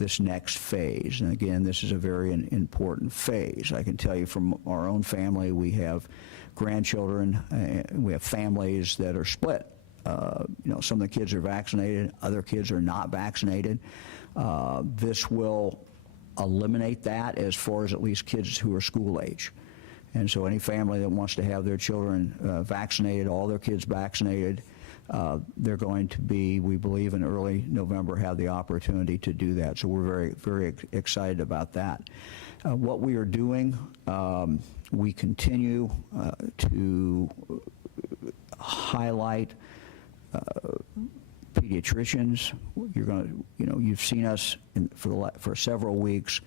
this next phase. And again, this is a very important phase. I can tell you from our own family, we have grandchildren, we have families that are split. Some of the kids are vaccinated, other kids are not vaccinated. This will eliminate that as far as at least kids who are school age. And so any family that wants to have their children vaccinated, all their kids vaccinated, they're going to be, we believe in early November, have the opportunity to do that. So we're very, very excited about that. What we are doing, we continue to highlight pediatricians. You're going to, you've seen us for several weeks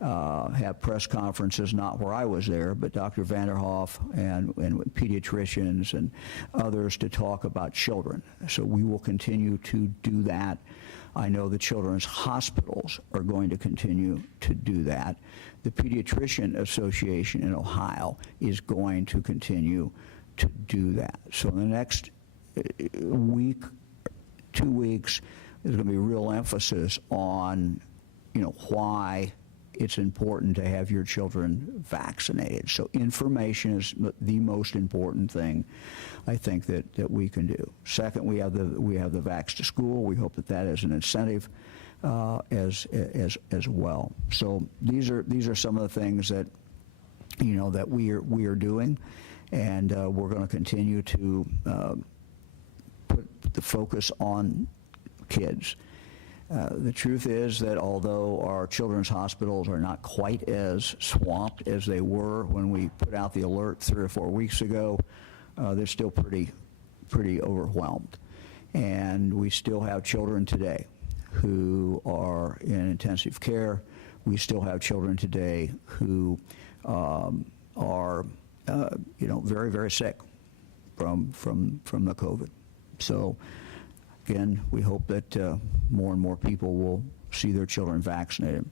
have press conferences, not where I was there, but Dr. Vanderhoff and pediatricians and others to talk about children. So we will continue to do that. I know the children's hospitals are going to continue to do that. The Pediatrician Association in Ohio is going to continue to do that. So in the next week, 2 weeks, there's going to be real emphasis on, why it's important to have your children vaccinated. So information is the most important thing, I think, that we can do. Second, we have the Vax to School. We hope that is an incentive as well. So these are some of the things that that we are doing, and we're going to continue to put the focus on kids. The truth is that although our children's hospitals are not quite as swamped as they were when we put out the alert 3 or 4 weeks ago, they're still pretty overwhelmed. And we still have children today who are in intensive care. We still have children today who are very, very sick from the COVID. So again, we hope that more and more people will see their children vaccinated.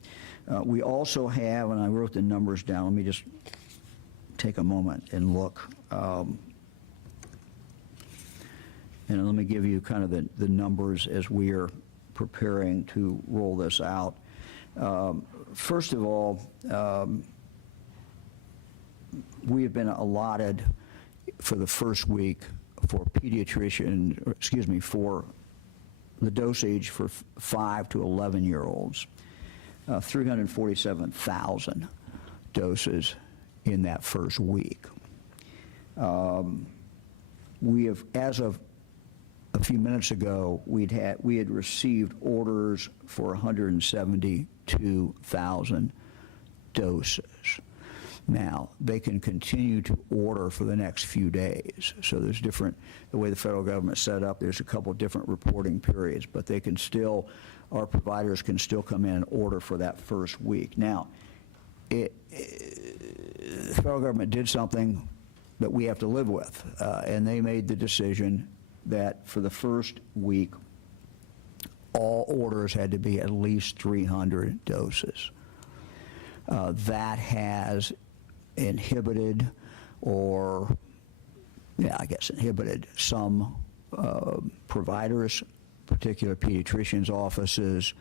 We also have, and I wrote the numbers down, let me just take a moment and look. And let me give you kind of the numbers as we are preparing to roll this out. First of all, we have been allotted for the first week for for the dosage for 5 to 11-year-olds, 347,000 doses in that first week. We have, as of a few minutes ago, we had received orders for 172,000 doses. Now, they can continue to order for the next few days. So there's the way the federal government set up, there's a couple of different reporting periods, but they can still, our providers can still come in and order for that first week. Now, the federal government did something that we have to live with, and they made the decision that for the first week, all orders had to be at least 300 doses. That has inhibited some providers, particular pediatricians' offices,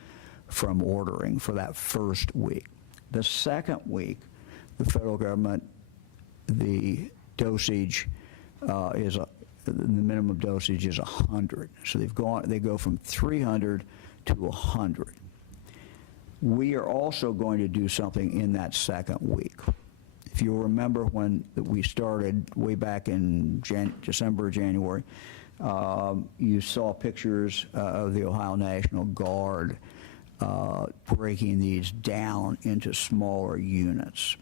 from ordering for that first week. The second week, the federal government, the dosage the minimum dosage is 100. So they go from 300 to 100. We are also going to do something in that second week. If you'll remember when we started way back in December, January, you saw pictures of the Ohio National Guard breaking these down into smaller units.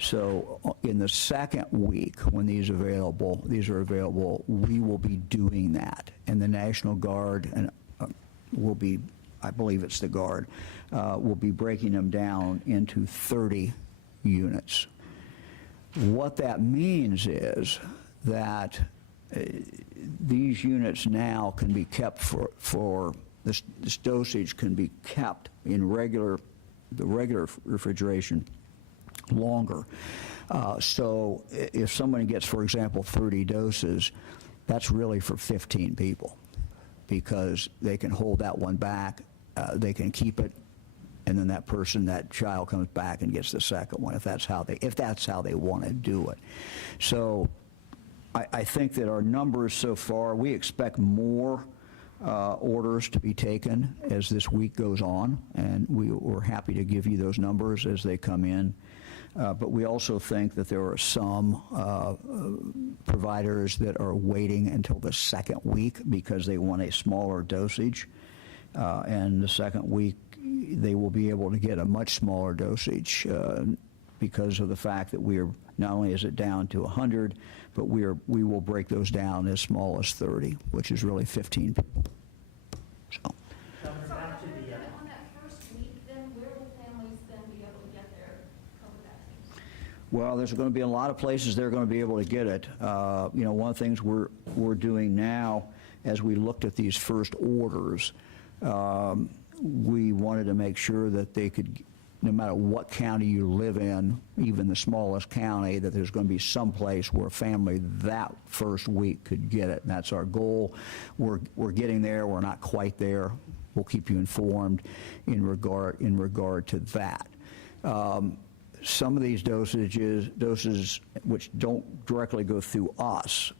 So in the second week, when these are available, we will be doing that. And the National Guard will be, I believe it's the Guard, will be breaking them down into 30 units. What that means is that these units now can be kept for this dosage can be kept in the regular refrigeration longer. So if somebody gets, for example, 30 doses, that's really for 15 people, because they can hold that one back, they can keep it, and then that child comes back and gets the second one, if that's how they want to do it. So I think that our numbers so far, we expect more orders to be taken as this week goes on, and we're happy to give you those numbers as they come in. But we also think that there are some providers that are waiting until the second week because they want a smaller dosage. And the second week, they will be able to get a much smaller dosage because of the fact that we are, not only is it down to 100, but we will break those down as small as 30, which is really 15 people. So. On that first week, then, where will families then be able to get their COVID vaccines? Well, there's going to be a lot of places they're going to be able to get it. You know, one of the things we're doing now, as we looked at these first orders, we wanted to make sure that they could, no matter what county you live in, even the smallest county, that there's going to be some place where a family that first week could get it. And that's our goal. We're getting there. We're not quite there. We'll keep you informed in regard to that. Some of these doses which don't directly go through us,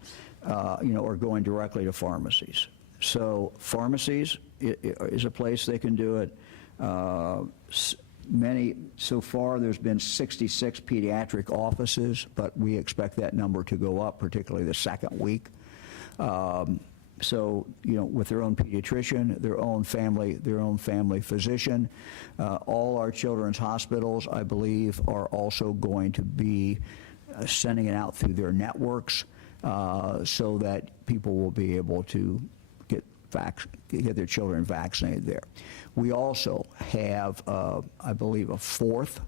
you know, are going directly to pharmacies. So pharmacies is a place they can do it. So far there's been 66 pediatric offices, but we expect that number to go up, particularly the second week. So, you know, with their own pediatrician, their own family physician. All our children's hospitals, I believe, are also going to be sending it out through their networks so that people will be able to get their children vaccinated there. We also have, I believe, a fourth,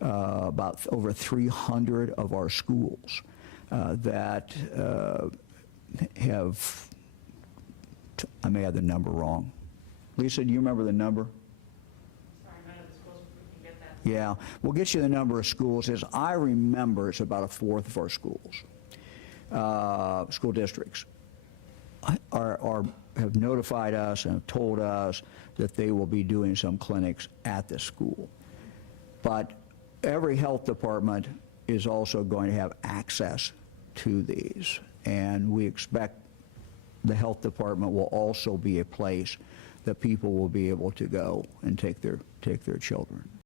about over 300 of our schools that have, I may have the number wrong. Lisa, do you remember the number? Sorry, none of the schools we can get that. Yeah, we'll get you the number of schools. As I remember, it's about a fourth of our schools, school districts, have notified us and have told us that they will be doing some clinics at the school. But every health department is also going to have access to these, and we expect the health department will also be a place that people will be able to go and take their children.